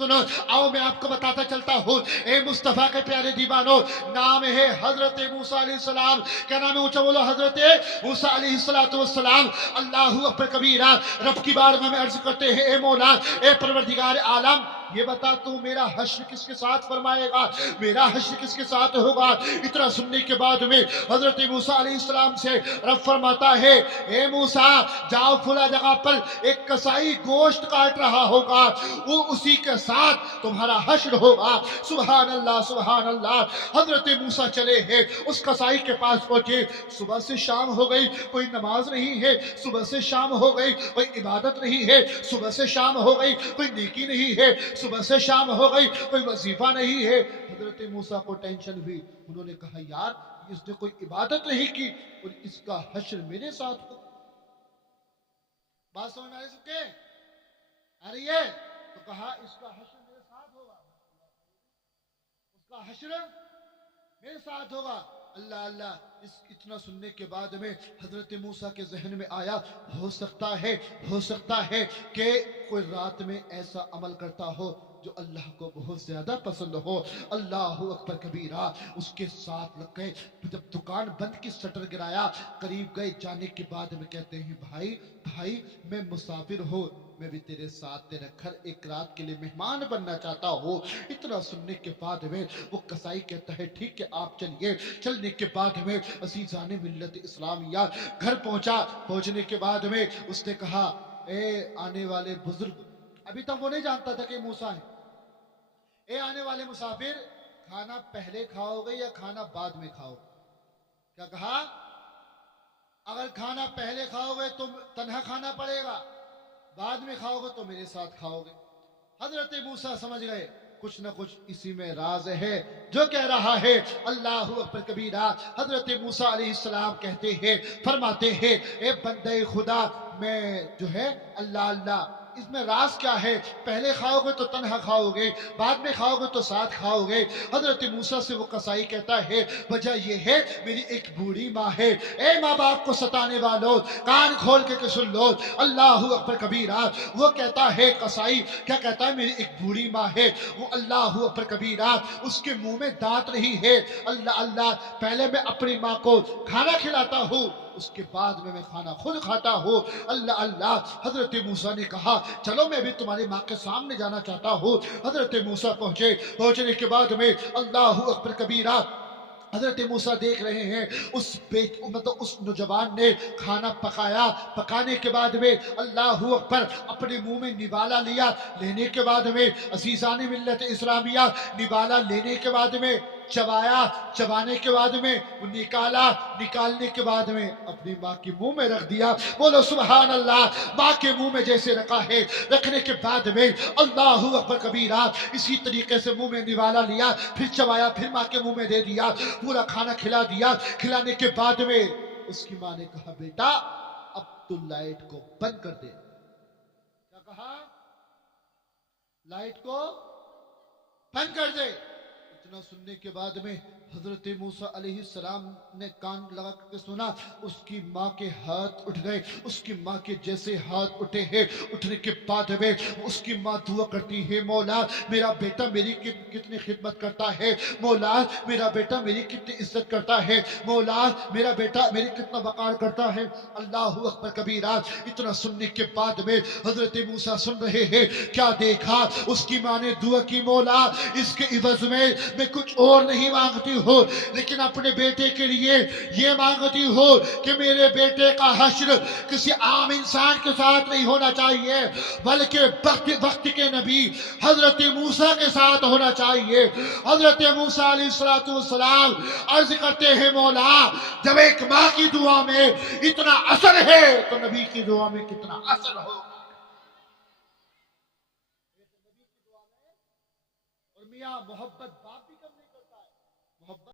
सुनो, आओ मैं आपको बताता चलता हूँ। ए मुस्तफा के प्यारे दीवानो, नाम है हजरत मूसा अलैहिस्सलाम। क्या नाम है? ऊंचा बोलो, हजरत मूसा अलैहिस्सलाम। अल्लाहू अकबर कबीरा। रब की बारगाह में अर्ज करते हैं, ए मौला, ए परवरदिगार आलम, ये बता तू मेरा हश्र किसके साथ फरमाएगा, मेरा हश्र किसके साथ होगा। इतना सुनने के बाद में हजरत मूसा अलैहिस्सलाम से रब फरमाता है, ए मूसा, जाओ फुला जगह पर एक कसाई गोश्त काट रहा होगा, वो उसी के साथ तुम्हारा हश्र होगा। सुभान अल्लाह, सुभान अल्लाह। हजरत मूसा चले हैं, उस कसाई के पास पहुंचे। सुबह से शाम हो गई, कोई नमाज नहीं है। सुबह से शाम हो गई, कोई इबादत नहीं है। सुबह से शाम हो गई, कोई नेकी नहीं है। सुबह से शाम हो गई, कोई वजीफा नहीं है। हजरत मूसा को टेंशन हुई। उन्होंने कहा, यार, इसने कोई इबादत नहीं की और इसका हश्र मेरे साथ हो। बात समझ में आ रही सबके? आ रही है? तो कहा, इसका हश्र मेरे साथ होगा, उसका हश्र मेरे साथ होगा। अल्लाह अल्लाह। इतना सुनने के बाद में हजरत मूसा के जहन में आया, हो सकता है कि कोई रात में ऐसा अमल करता हो जो अल्लाह को बहुत ज्यादा पसंद हो। अल्लाह अकबर कबीरा। उसके साथ लग गए। जब दुकान बंद की शटर गिराया, करीब गए, जाने के बाद में कहते हैं, भाई मैं मुसाफिर हूँ, मैं भी तेरे साथ तेरे घर एक रात के लिए मेहमान बनना चाहता हूँ। इतना सुनने के बाद में वो कसाई कहता है, ठीक है, आप चलिए। चलने के बाद में अज़ीज़ाने मिल्लत इस्लामिया घर पहुंचा। पहुंचने के बाद में उसने कहा, ए आने वाले बुजुर्ग, अभी तक वो नहीं जानता था कि मूसा है। ए आने वाले मुसाफिर, खाना पहले खाओगे या खाना बाद में खाओगे? क्या कहा? अगर खाना पहले खाओगे तो तन्हा खाना पड़ेगा, बाद में खाओगे तो मेरे साथ खाओगे। हजरत मूसा समझ गए कुछ न कुछ इसी में राज है जो कह रहा है। अल्लाह अकबर कबीरा। हजरत मूसा अलैहिस्सलाम कहते हैं, फरमाते हैं, ए बंदे खुदा, मैं जो है अल्लाह अल्लाह, इसमें राज क्या है? पहले खाओगे तो तन्हा खाओगे, बाद में खाओगे तो साथ खाओगे। हजरत मूसा से वो कसाई कहता है, वजह यह है, मेरी एक बूढ़ी माँ है। ए माँ बाप को सताने वालों, कान खोल के सुन लो। अल्लाह अकबर कबीरा। वो कहता है, कसाई क्या कहता है, मेरी एक बूढ़ी माँ है। वो अल्लाह अकबर कबीरा, उसके मुंह में दांत नहीं है। अल्लाह अल्लाह। पहले मैं अपनी माँ को खाना खिलाता हूँ, उसके बाद में मैं खाना खुद खाता हूँ। अल्लाह अल्लाह। हजरत मूसा ने कहा, चलो मैं भी तुम्हारी माँ के सामने जाना चाहता हूँ। हजरत मूसा पहुंचे। पहुंचने के बाद में अल्लाह अकबर कबीरा, हजरत मूसा देख रहे हैं, उस नौजवान ने खाना पकाया। पकाने के बाद में अल्लाह अकबर, अपने मुंह में निवाला लिया। लेने के बाद में अज़ीज़ाने मिल्लत इस्लामिया, निवाला लेने के बाद में चबाया। चबाने के बाद में वो निकाला। निकालने के बाद में अपनी माँ के मुंह में रख दिया। बोलो सुभान अल्लाह। माँ के मुंह में जैसे रखा है, रखने के बाद में अल्लाह अकबर कबीरा, इसी तरीके से मुंह में निवाला लिया, फिर चबाया, फिर माँ के मुंह में दे दिया, पूरा खाना खिला दिया। खिलाने के बाद में उसकी माँ ने कहा, बेटा अब तू लाइट को बंद कर दे। क्या कहा? लाइट को बंद कर दे। इतना सुनने के बाद में हजरत मूसा अलैहिस्सलाम ने कान लगा के सुना। उसकी माँ के हाथ उठ गए। उसकी माँ के जैसे हाथ उठे हैं, उठने के बाद में उसकी माँ दुआ करती है, मौला मेरा बेटा मेरी कितनी खिदमत करता है, मौला मेरा बेटा मेरी कितनी इज्जत करता है, मौला मेरा बेटा मेरी कितना वकार करता है। अल्लाह अकबर कबीरा। इतना सुनने के बाद में हजरत मूसा सुन रहे हैं, क्या देखा? उसकी माँ ने दुआ की, मौला इसके इवज में मैं कुछ और नहीं मांगती हूँ, लेकिन अपने बेटे के लिए ये मांगती हूँ कि मेरे बेटे का हश्र किसी आम इंसान के साथ नहीं होना चाहिए, बल्कि वक्त के नबी हजरत मूसा के साथ होना चाहिए। हजरत मूसा अलैहिस्सलाम अर्ज करते हैं, मौला जब एक माँ की दुआ में इतना असर है तो नबी की दुआ में कितना असर होगा। और मियाँ मोहब्बत बाप भी कम नहीं करता है। मोहब्बत